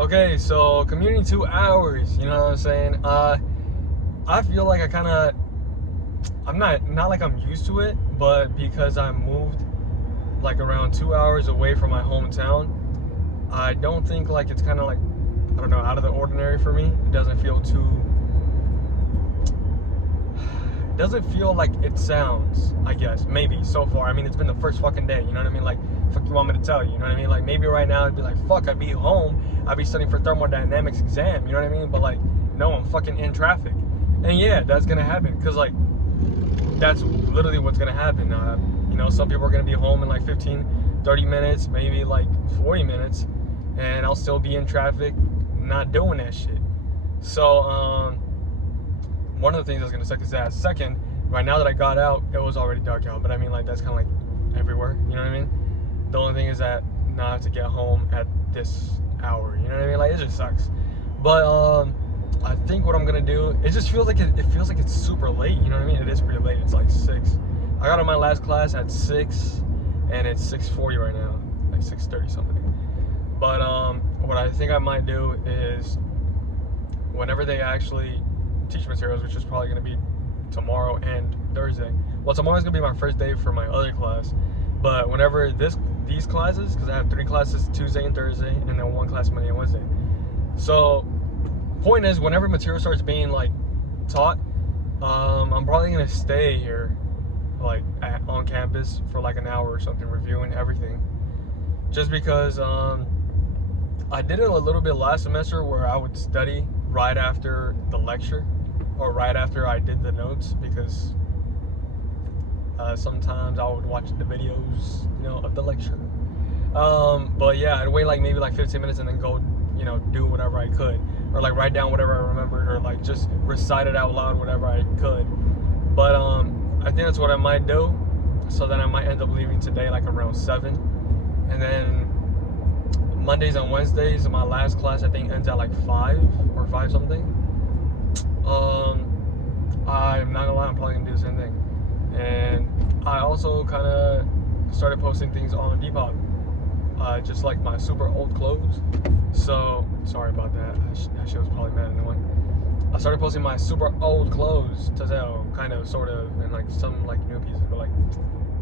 Okay, so commuting 2 hours, you know what I'm saying? I feel like I'm not like I'm used to it, but because I moved like around 2 hours away from my hometown, I don't think like it's kind of like, I don't know, out of the ordinary for me. It doesn't feel like it sounds, I guess, maybe so far. I mean, it's been the first fucking day, you know what I mean? Like, fuck you want me to tell you, you know what I mean? Like, maybe right now I'd be like, fuck, I'd be home, I'd be studying for thermodynamics exam, you know what I mean? But like, no, I'm fucking in traffic. And yeah, that's gonna happen, because like, that's literally what's gonna happen. You know, some people are gonna be home in like 15, 30 minutes, maybe like 40 minutes, and I'll still be in traffic, not doing that shit. So, one of the things that's gonna suck is that. Second, right now that I got out, it was already dark out. But I mean, like, that's kind of like everywhere. You know what I mean? The only thing is that now I have to get home at this hour. You know what I mean? Like, it just sucks. But I think what I'm gonna do, it just feels like it feels like it's super late. You know what I mean? It is pretty late. It's like 6. I got on my last class at 6, and it's 6:40 right now, like 6:30 something. But what I think I might do is, whenever they actually teach materials, which is probably going to be tomorrow and Thursday. Well, tomorrow's going to be my first day for my other class, but whenever these classes, because I have 3 classes Tuesday and Thursday, and then 1 class Monday and Wednesday. So point is, whenever material starts being like taught, I'm probably going to stay here like on campus for like an hour or something, reviewing everything, just because I did it a little bit last semester where I would study right after the lecture, or right after I did the notes, because sometimes I would watch the videos, you know, of the lecture. But yeah, I'd wait like maybe like 15 minutes and then go, you know, do whatever I could, or like write down whatever I remembered, or like just recite it out loud, whatever I could. But I think that's what I might do. So then I might end up leaving today like around 7, and then Mondays and Wednesdays, my last class I think ends at like 5 or 5 something. I'm not gonna lie, I'm probably gonna do the same thing. And I also kind of started posting things on Depop, just like my super old clothes. So sorry about that. That shit was probably mad annoying. I started posting my super old clothes to sell, kind of, sort of, and like some like new pieces, but like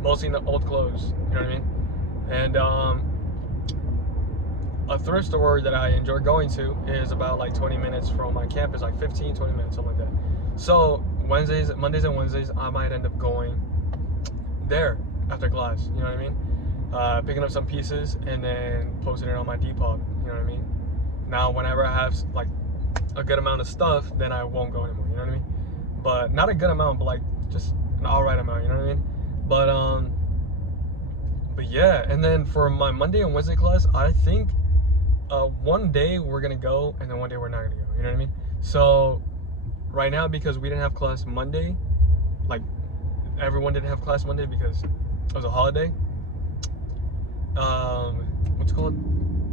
mostly the old clothes. You know what I mean? And a thrift store that I enjoy going to is about like 20 minutes from my campus, like 15, 20 minutes, something like that. So Mondays and Wednesdays, I might end up going there after class, you know what I mean? Picking up some pieces and then posting it on my Depop, you know what I mean? Now, whenever I have like a good amount of stuff, then I won't go anymore, you know what I mean? But not a good amount, but like just an alright amount, you know what I mean? But yeah, and then for my Monday and Wednesday class, I think one day we're gonna go, and then one day we're not gonna go. You know what I mean? So right now, because we didn't have class Monday, like everyone didn't have class Monday because it was a holiday. What's it called?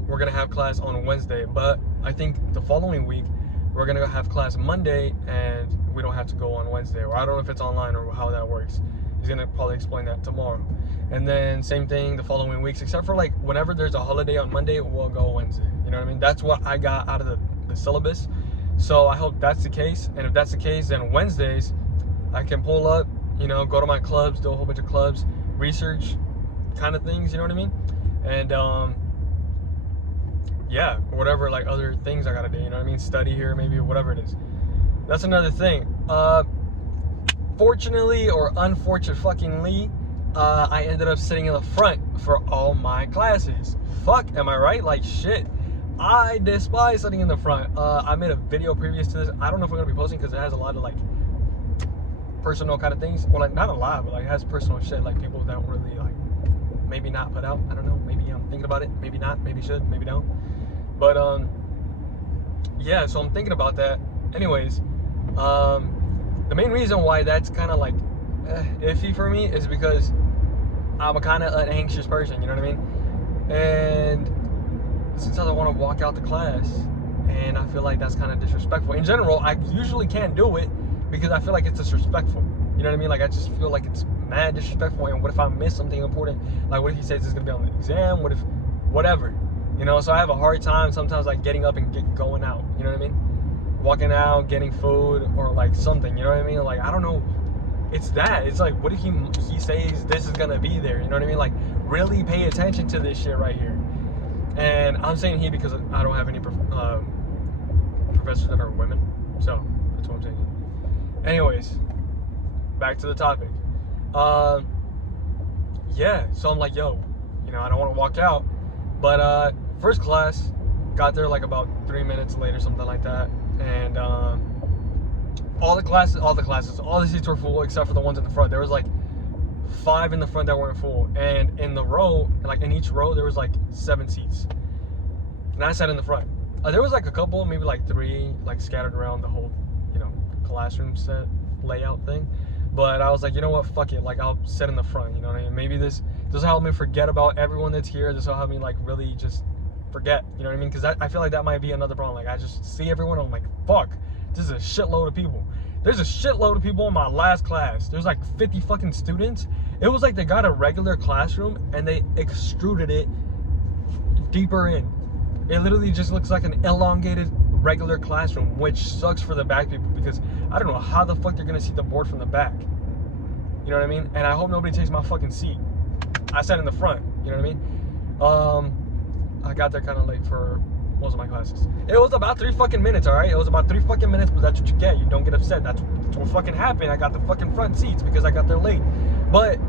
We're gonna have class on Wednesday, but I think the following week we're gonna have class Monday, and we don't have to go on Wednesday. Or I don't know if it's online or how that works. He's gonna probably explain that tomorrow. And then same thing the following weeks, except for like whenever there's a holiday on Monday, we'll go Wednesday. You know what I mean? That's what I got out of the syllabus. So I hope that's the case. And if that's the case, then Wednesdays I can pull up, you know, go to my clubs, do a whole bunch of clubs, research kind of things, you know what I mean? And yeah, whatever like other things I gotta do, you know what I mean? Study here, maybe, whatever it is. That's another thing. Fortunately or unfortunately, I ended up sitting in the front for all my classes. Fuck, am I right? Like, shit. I despise sitting in the front. I made a video previous to this. I don't know if I'm gonna be posting because it has a lot of like personal kind of things. Well, like not a lot, but like it has personal shit, like people that don't really like, maybe not put out. I don't know. Maybe I'm thinking about it. Maybe not. Maybe should. Maybe don't. But yeah. So I'm thinking about that. Anyways, the main reason why that's kind of like iffy for me is because I'm a kind of an anxious person, you know what I mean? And sometimes I want to walk out the class, and I feel like that's kind of disrespectful. In general, I usually can't do it because I feel like it's disrespectful. You know what I mean? Like, I just feel like it's disrespectful. And what if I miss something important? Like, what if he says it's gonna be on the exam? What if, whatever? You know, so I have a hard time sometimes like getting up and going out. You know what I mean? Walking out, getting food, or like something. You know what I mean? Like, I don't know. It's that. It's like, what if he says this is gonna be there? You know what I mean? Like, really pay attention to this shit right here. And I'm saying he because I don't have any professors that are women. So that's what I'm saying. Anyways, back to the topic. Yeah. So I'm like, yo, you know, I don't want to walk out, but first class, got there like about 3 minutes later, something like that, and all the seats were full except for the ones in the front. There was like 5 in the front that weren't full, and in the row, like in each row, there was like 7 seats, and I sat in the front. There was like a couple, maybe like 3, like scattered around the whole, you know, classroom set layout thing. But I was like, you know what, fuck it, like I'll sit in the front, you know what I mean? Maybe this will help me forget about everyone that's here. This will help me like really just forget, you know what I mean? Because I feel like that might be another problem. Like I just see everyone, I'm like, fuck, this is a shitload of people. There's a shitload of people in my last class. There's like 50 fucking students. It was like they got a regular classroom and they extruded it deeper in. It literally just looks like an elongated regular classroom, which sucks for the back people because I don't know how the fuck they're gonna see the board from the back. You know what I mean? And I hope nobody takes my fucking seat. I sat in the front, you know what I mean? I got there kind of late for most of my classes. It was about 3 fucking minutes, alright? It was about 3 fucking minutes, but that's what you get. You don't get upset. That's what fucking happened. I got the fucking front seats because I got there late. But,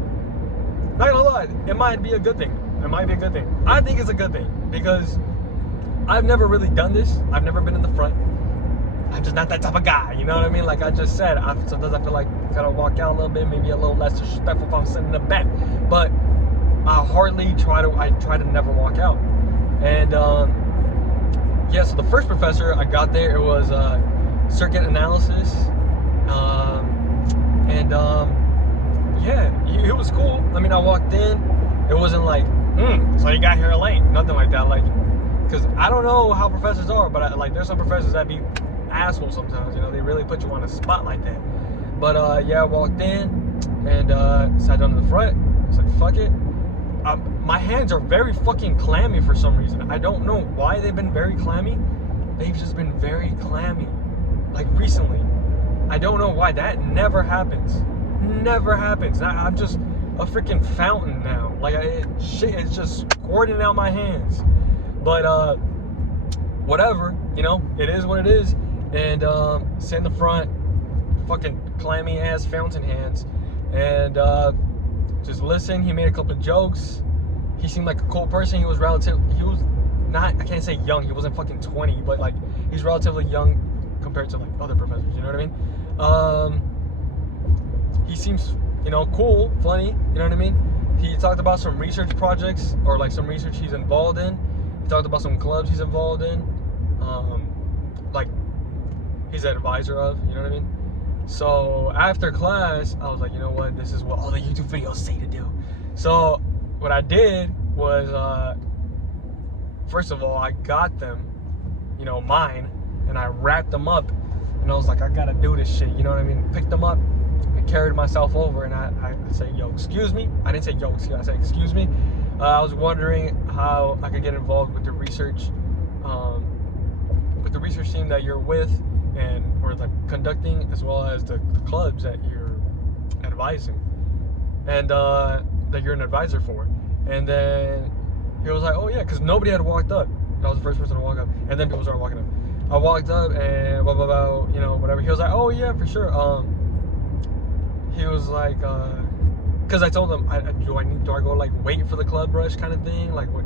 not gonna lie, it might be a good thing. It might be a good thing. I think it's a good thing because I've never really done this. I've never been in the front. I'm just not that type of guy, you know what I mean? Like I just said, sometimes I feel like I gotta walk out a little bit, maybe a little less disrespectful if I'm sitting in the back. But I try to never walk out. And yeah, so the first professor I got there, it was circuit analysis. Yeah, it was cool. I mean, I walked in, it wasn't like, so you got here late, nothing like that. Like, because I don't know how professors are, but like there's some professors that be assholes sometimes, you know, they really put you on a spot like that. But yeah, I walked in and sat down in the front. I was like, fuck it. My hands are very fucking clammy for some reason. I don't know why they've been very clammy. They've just been very clammy, like recently. I don't know why. That never happens. Never happens. I'm just a freaking fountain now. Like it's just squirting out my hands. But whatever, you know, it is what it is. And sit in the front, fucking clammy ass fountain hands, and just listen. He made a couple of jokes. He seemed like a cool person. He was not, I can't say young, he wasn't fucking 20, but like he's relatively young compared to like other professors, you know what I mean? He seems, you know, cool, funny, you know what I mean? He talked about some research projects, or like some research he's involved in. He talked about some clubs he's involved in, like he's an advisor of, you know what I mean? So after class, I was like, you know what, this is what all the YouTube videos say to do. So what I did was, first of all, I got them, you know, mine, and I wrapped them up, and I was like, I gotta do this shit, you know what I mean? Picked them up, and carried myself over, and I said, yo, excuse me. I didn't say yo, I said, excuse me. I was wondering how I could get involved with the research team that you're with, or like conducting, as well as the clubs that you're advising, and that you're an advisor for. And then he was like, oh yeah, because nobody had walked up. I was the first person to walk up, and then people started walking up. I walked up and blah blah blah, you know, whatever. He was like, oh yeah, for sure. He was like, because I told him, do I go like wait for the club rush kind of thing, like what?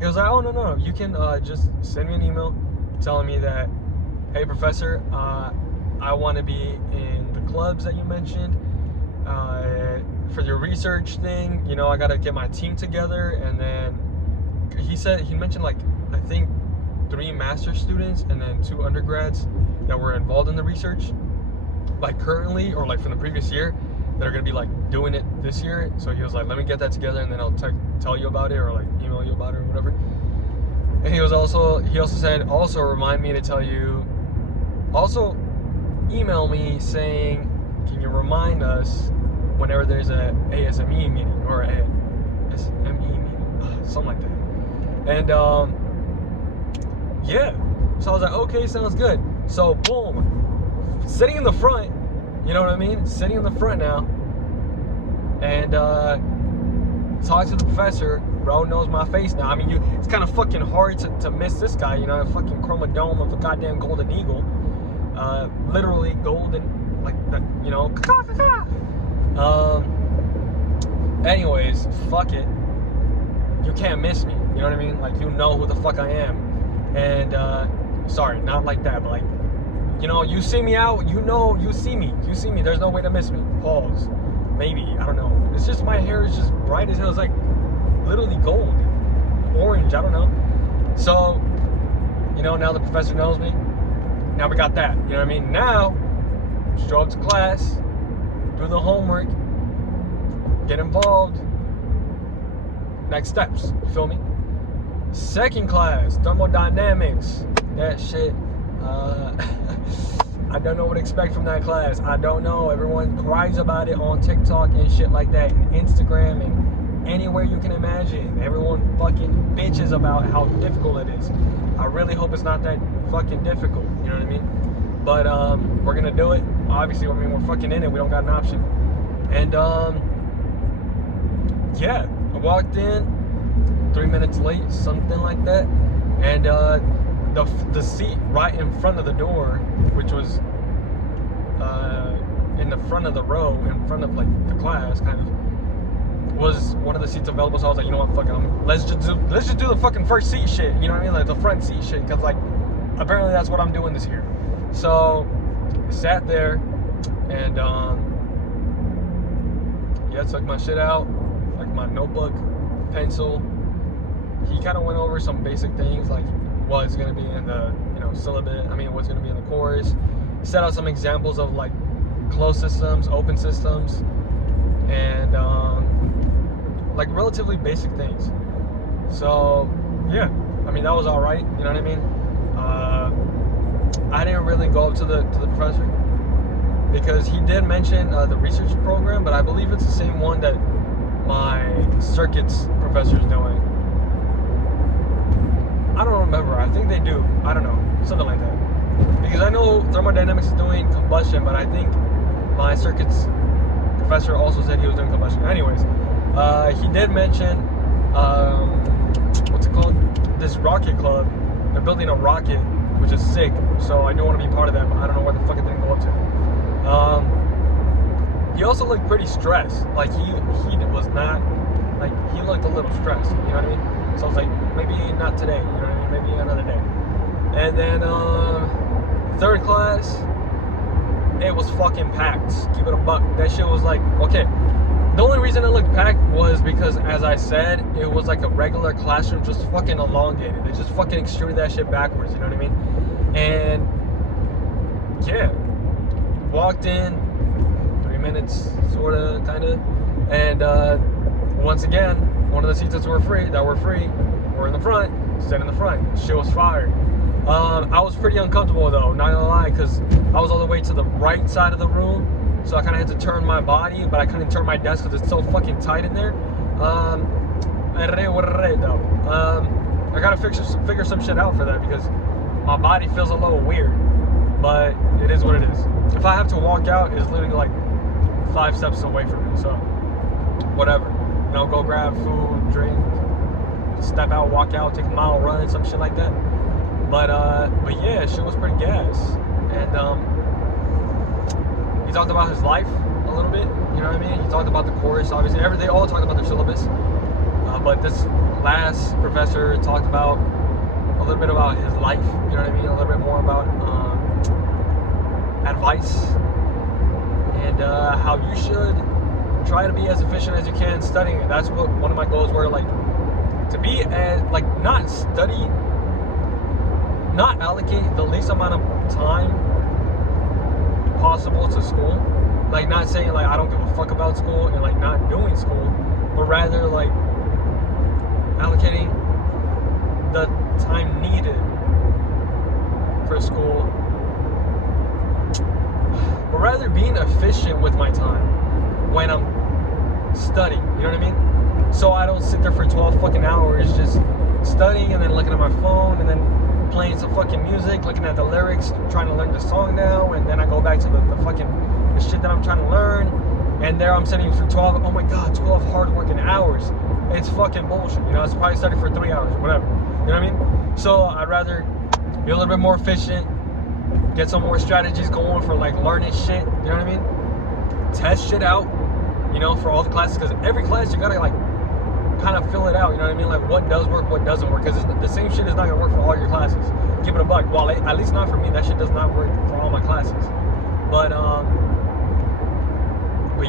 He was like, oh no, you can just send me an email telling me that, hey professor, I want to be in the clubs that you mentioned, for your research thing, you know, I gotta get my team together. And then he mentioned like, I think 3 master's students and then 2 undergrads that were involved in the research, like currently, or like from the previous year, that are gonna be like doing it this year. So he was like, let me get that together and then I'll tell you about it, or like email you about it or whatever. And he also said, also remind me to tell you, also email me saying, can you remind us whenever there's a ASME meeting or a SME meeting, something like that. And yeah. So I was like, okay, sounds good. So boom, sitting in the front, you know what I mean? Sitting in the front now, and talk to the professor. Bro knows my face now. I mean, it's kind of fucking hard to miss this guy, you know, a fucking chromodome of a goddamn golden eagle. Literally golden, like that, you know. Anyways, fuck it. You can't miss me, you know what I mean? Like, you know who the fuck I am. And, sorry, not like that, but like, you know, you see me out, you know, you see me, there's no way to miss me. Pause. Maybe, I don't know. It's just my hair is just bright as hell. It's like literally gold, orange, I don't know. So, you know, now the professor knows me. Now we got that, you know what I mean? Now, show up to class, do the homework, get involved. Next steps, you feel me? Second class, thermodynamics. That shit, I don't know what to expect from that class. I don't know. Everyone cries about it on TikTok and shit like that, and Instagram, and anywhere you can imagine. Everyone fucking bitches about how difficult it is. I really hope it's not that fucking difficult, you know what I mean? But we're gonna do it. Obviously, I mean, we're fucking in it. We don't got an option. And yeah, I walked in 3 minutes late, something like that, and the seat right in front of the door, which was in the front of the row, in front of like the class, kind of, was one of the seats available. So I was like, you know what, fuck it, let's just do the fucking first seat shit. You know what I mean? Like the front seat shit, because like apparently that's what I'm doing this year. So I sat there and yeah, took my shit out, like my notebook, pencil. He kind of went over some basic things, like what's going to be in the, you know, syllabus. I mean, what's going to be in the course. Set out some examples of like closed systems, open systems, and like relatively basic things. So yeah, I mean, that was all right. You know what I mean? I didn't really go up to the professor because he did mention the research program, but I believe it's the same one that my circuits professor is doing. I don't remember. I think they do. I don't know. Something like that. Because I know thermodynamics is doing combustion, but I think my circuits professor also said he was doing combustion. Anyways, he did mention, what's it called? This rocket club. They're building a rocket, which is sick. So I do want to be part of that, but I don't know where the fuck it didn't go up to. He also looked pretty stressed. Like he was not, like he looked a little stressed. You know what I mean? So I was like, maybe not today, you know what I mean? Maybe another day. And then third class, it was fucking packed. Keep it a buck. That shit was like, okay. The only reason it looked packed was because, as I said, it was like a regular classroom, just fucking elongated. They just fucking extruded that shit backwards, you know what I mean? And yeah, walked in, 3 minutes, sorta, kinda, and once again, one of the seats that were free were in the front. Sat in the front. Shit was fire. I was pretty uncomfortable though, not gonna lie, because I was all the way to the right side of the room, so I kind of had to turn my body, but I couldn't turn my desk because it's so fucking tight in there. I gotta figure some shit out for that because my body feels a little weird, but it is what it is. If I have to walk out, it's literally like 5 steps away from me, so whatever. You know, go grab food, drink, step out, walk out, take a mile run, some shit like that. But yeah, shit was pretty gas. And he talked about his life a little bit, you know what I mean? He talked about the course, obviously. They all talked about their syllabus. But this last professor talked about a little bit about his life, you know what I mean? A little bit more about advice and how you should try to be as efficient as you can studying it. That's what one of my goals were, like, to be as, like, not allocate the least amount of time possible to school. Like, not saying, like, I don't give a fuck about school and, like, not doing school, but rather, like, allocating the time needed for school, but rather being efficient with my time when I'm studying, you know what I mean? So I don't sit there for 12 fucking hours just studying and then looking at my phone and then playing some fucking music, looking at the lyrics, trying to learn the song now, and then I go back to the shit that I'm trying to learn, and there I'm studying for 12, oh my god, 12 hard working hours. It's fucking bullshit, you know. It's probably studying for 3 hours, whatever, you know what I mean? So I'd rather be a little bit more efficient, get some more strategies going for like learning shit, you know what I mean? Test shit out, you know, for all the classes, because every class you gotta like kind of fill it out, you know what I mean? Like what does work, what doesn't work, because the same shit is not gonna work for all your classes. Give it a buck. Well, at least not for me. That shit does not work for all my classes. But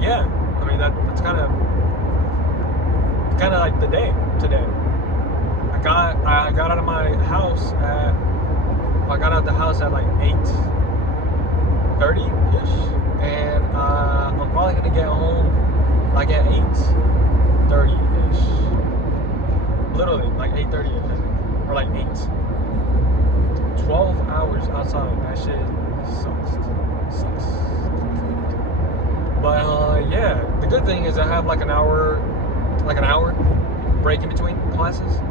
yeah, I mean that's kind of like the day today. I got out of my house I got out of the house at like 8:30 ish, and I'm probably gonna get home like at 8:30 ish. Literally like 8:30 ish, I think, or like 8. 12 hours outside. That shit sucks. But yeah, the good thing is I have like an hour break in between classes,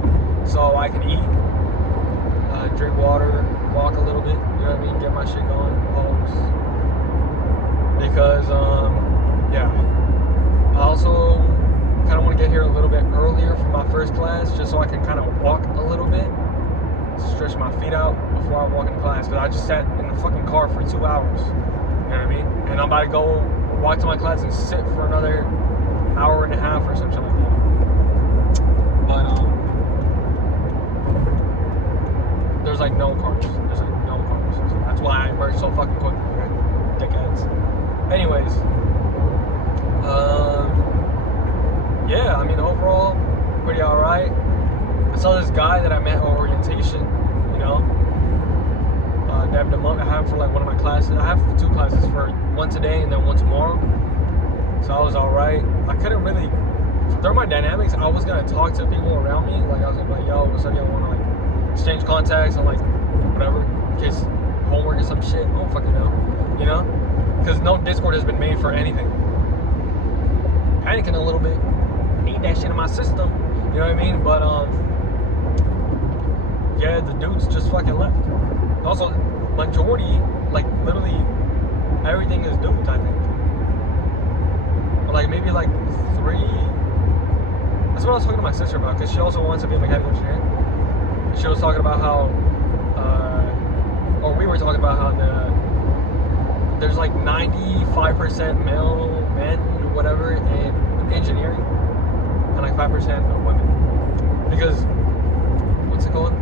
so I can eat, drink water, walk a little bit, you know what I mean, get my shit going, pose. Because yeah, I also kind of want to get here a little bit earlier for my first class, just so I can kind of walk a little bit, stretch my feet out before I walk into class, because I just sat in the fucking car for 2 hours, you know what I mean? And I'm about to go walk to my class and sit for another hour and a half or something like that. But there's like no cars. So that's why I merged so fucking quickly, right? Dickheads. Anyways, yeah, I mean overall pretty alright. I saw this guy that I met at orientation, you know. Dabbed him up. I have him for like one of my classes. I have 2 classes, for one today and then one tomorrow. So I was alright. I couldn't really, for thermodynamics, I was gonna talk to people around me. Like I was like, yo, what's up? Y'all wanna like exchange contacts and like whatever, in case homework or some shit. I don't fucking know, you know? Because no Discord has been made for anything. Panicking a little bit. I need that shit in my system. You know what I mean? But yeah, the dudes just fucking left. Also, majority, like literally everything is dudes, I think. Or like maybe like 3. That's what I was talking to my sister about, because she also wants to be a mechanical engineer. She was talking about how, or we were talking about how there's like 95% male men, whatever, in engineering, and like 5% of women. Because, what's it called?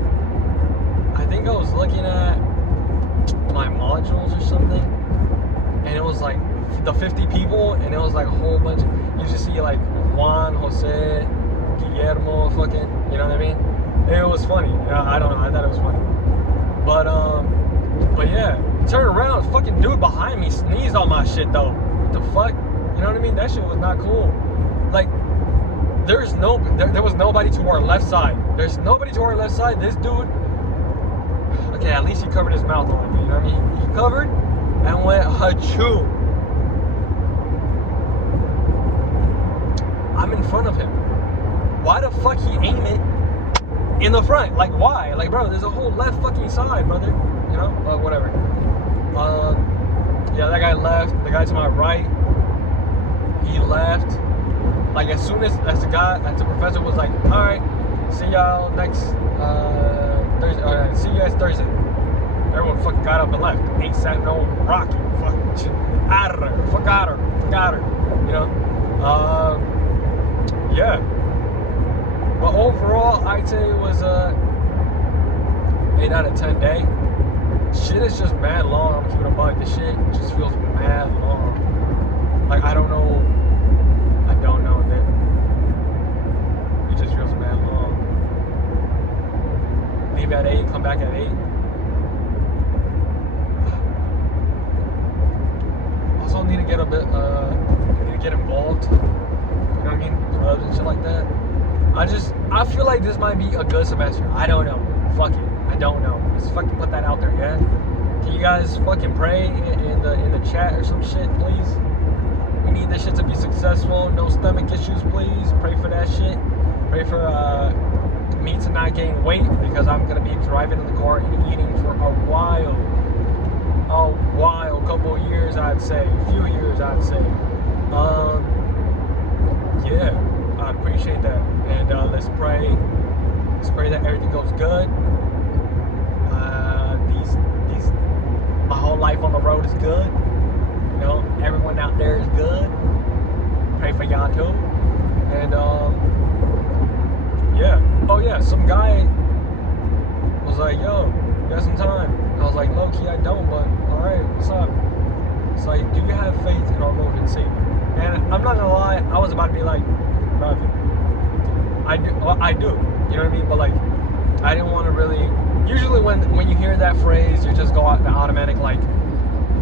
I think I was looking at my modules or something, and it was like the 50 people, and it was like a whole bunch of, you just see like Juan, Jose, Guillermo, fucking, you know what I mean? It was funny. I don't know, I thought it was funny. But yeah, turn around, fucking dude behind me sneezed on my shit though. What the fuck? You know what I mean? That shit was not cool. Like, there was nobody to our left side. There's nobody to our left side. This dude, okay, at least he covered his mouth a little bit, you know what I mean? He covered and went achoo. I'm in front of him. Why the fuck he aim it in the front? Like, why? Like, bro, there's a whole left fucking side, brother. You know? But whatever. Yeah, that guy left. The guy to my right, he left. Like, as soon as the professor was like, all right, see y'all next Thursday. See you guys Thursday. Everyone fucking got up and left. Ain't sat no Rocky. Fuck out of her. Fuck out of her. Fuck out of her. You know? Yeah. But overall, I'd say it was a 8 out of 10 day. Shit is just mad long. I'm keeping a bug. This shit just feels mad long. Like, I don't know, dude. It just feels mad long. Leave at 8, come back at 8. Also need to get a bit, need to get involved. You know what I mean? Clubs and shit like that. I feel like this might be a good semester. I don't know. Fuck it. I don't know. Let's fucking put that out there, yeah? Can you guys fucking pray in the chat or some shit, please? We need this shit to be successful. No stomach issues, please. Pray for that shit. Pray for me to not gain weight because I'm gonna be driving in the car and eating for a while, a couple of years, I'd say, a few years, I'd say. Yeah, I appreciate that, and let's pray that everything goes good. My whole life on the road is good. You know, everyone out there is good. Pray for y'all too. And yeah. Oh yeah, some guy was like, yo, you got some time? I was like, low key I don't, but alright, what's up? It's like, do you have faith in our Lord and Savior? And I'm not gonna lie, I was about to be like, brother, I do, you know what I mean? But like, I didn't want to really. Usually when you hear that phrase, you just go out the automatic, like,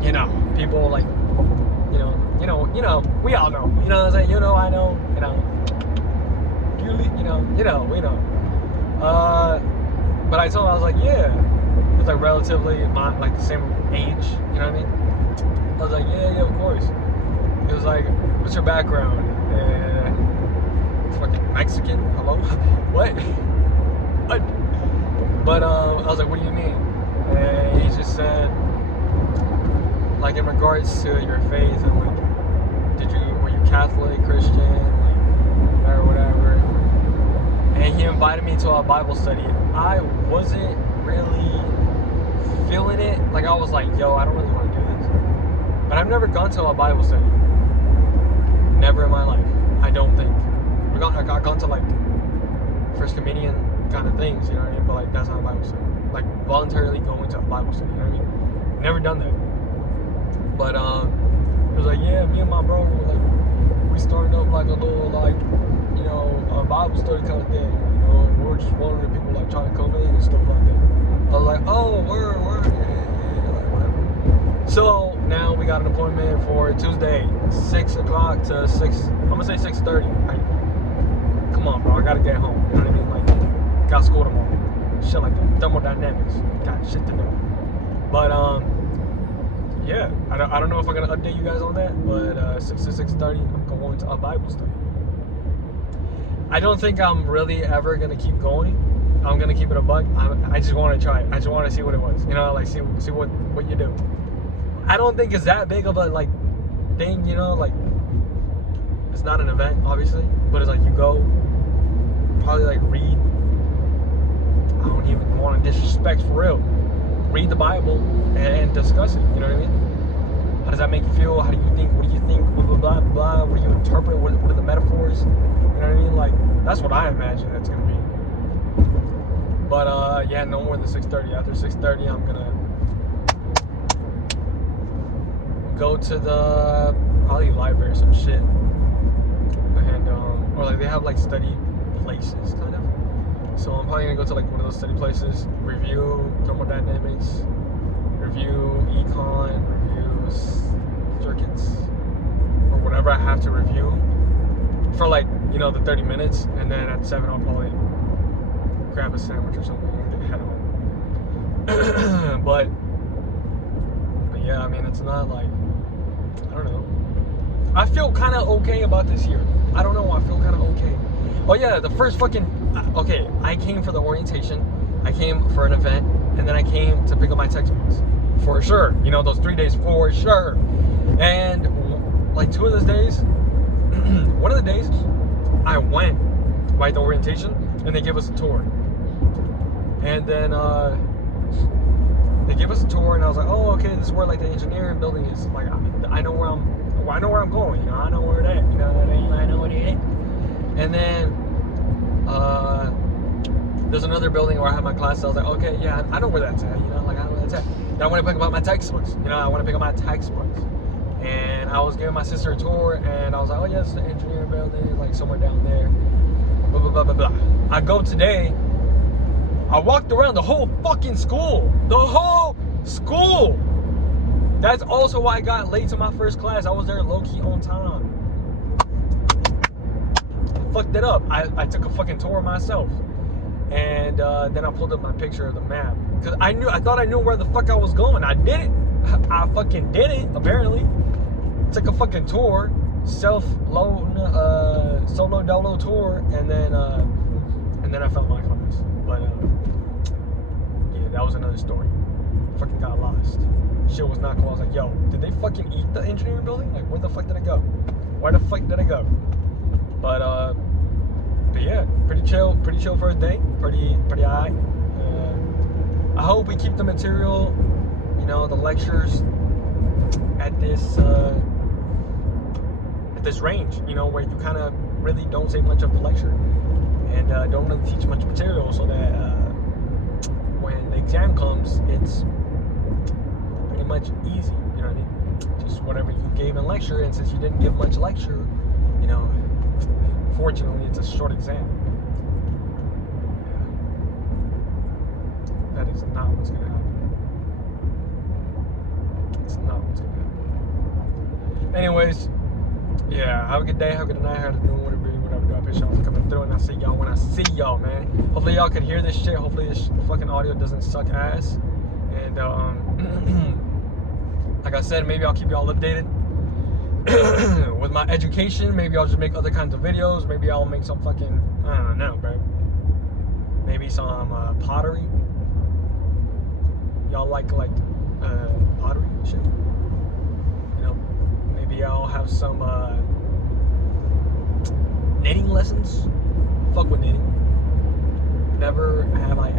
you know, people like, you know, we all know, you know what I'm saying? You know, I know, you know, we know. But I told him, I was like, yeah, it's like relatively like the same age, you know what I mean? I was like, yeah, of course. He was like, what's your background? Fucking Mexican? Hello? What? What? But I was like, what do you mean? And he just said, like, in regards to your faith, and like, were you Catholic, Christian, like, or whatever? And he invited me to a Bible study. I wasn't really feeling it. Like, I was like, yo, I don't really want to do this. But I've never gone to a Bible study. Never in my life, I don't think. I've gone to like First Communion kind of things, you know what I mean? But like, that's not a Bible study. Like, voluntarily going to a Bible study, you know what I mean? Never done that. But it was like, yeah, me and my bro were like, we started up like a little, like, you know, a Bible study kind of thing, you know, and we're just one of the people like trying to come in and stuff like that. I was like, oh, word, yeah, like whatever. So now we got an appointment for Tuesday, 6 o'clock to 6, I'm gonna say 6:30. Like, come on, bro, I gotta get home, you know what I mean? Like, got school tomorrow, shit like that, thermodynamics, got shit to do. But yeah, I don't know if I'm gonna update you guys on that, but 6 to 6:30, I'm going to a Bible study. I don't think I'm really ever gonna keep going. I'm gonna keep it a buck. I just want to try it. I just want to see what it was, you know, like see what you do. I don't think it's that big of a like thing, you know, like it's not an event, obviously, but it's like you go, probably like read. I don't even want to disrespect for real. Read the Bible and discuss it. You know what I mean? How does that make you feel? How do you think? What do you think? Blah blah blah blah. What do you interpret? What are the metaphors? You know what I mean? Like, that's what I imagine it's gonna be. But yeah, no more than 6:30. After 6:30, I'm gonna go to the probably library or some shit, and or like they have like study places kind of. So I'm probably gonna go to like one of those study places, review thermodynamics, review econ, review circuits, or whatever I have to review for like, you know, the 30 minutes, and then at 7 I'll probably grab a sandwich or something and head home. but yeah, I mean, it's not like, I don't know. I feel kind of okay about this year. I don't know, I feel kind of okay. Oh yeah, the first fucking, okay, I came for the orientation, I came for an event, and then I came to pick up my textbooks. For sure. You know, those 3 days for sure. And like 2 of those days, one of the days, I went by the orientation, and they gave us a tour. And then they gave us a tour, and I was like, oh, okay, this is where like the engineering building is. Like, I know where I'm going. You know, I know where it at. You know what I mean? I know what it is. And then there's another building where I have my classes. I was like, okay, yeah, I know where that's at. You know, like I know where that's at. Then I want to pick up my textbooks. You know, I want to pick up my textbooks. And I was giving my sister a tour, and I was like, oh yeah, it's the engineering building, like somewhere down there. Blah blah blah blah blah. I go today. I walked around the whole fucking school. The whole school. That's also why I got late to my first class. I was there low-key on time. Fucked it up. I took a fucking tour myself. And then I pulled up my picture of the map. Because I thought I knew where the fuck I was going. I did it. I fucking did it, apparently. Took a fucking tour. Solo dolo tour. And then and then I found my class. But yeah, that was another story. Fucking got lost. Shit was not cool. I was like, yo, did they fucking eat the engineering building? Like, where the fuck did it go? Where the fuck did it go? But yeah, pretty chill first day. Pretty alright. I hope we keep the material, you know, the lectures at this range, you know, where you kind of really don't say much of the lecture and don't really teach much material, so that when the exam comes, it's pretty much easy, you know what I mean? Just whatever you gave in lecture, and since you didn't give much lecture, you know, fortunately, it's a short exam. That is not what's gonna happen. It's not what's gonna happen. Anyways, yeah, have a good day, have a good night, have a good whatever do. I appreciate y'all for coming through, and I'll see y'all when I see y'all, man. Hopefully y'all can hear this shit. Hopefully this fucking audio doesn't suck ass. And like I said, maybe I'll keep y'all updated with my education. Maybe I'll just make other kinds of videos. Maybe I'll make some fucking, I don't know, bro. Maybe some pottery. Y'all like pottery and shit? You know, maybe I'll have some knitting lessons. Fuck with knitting. Never have I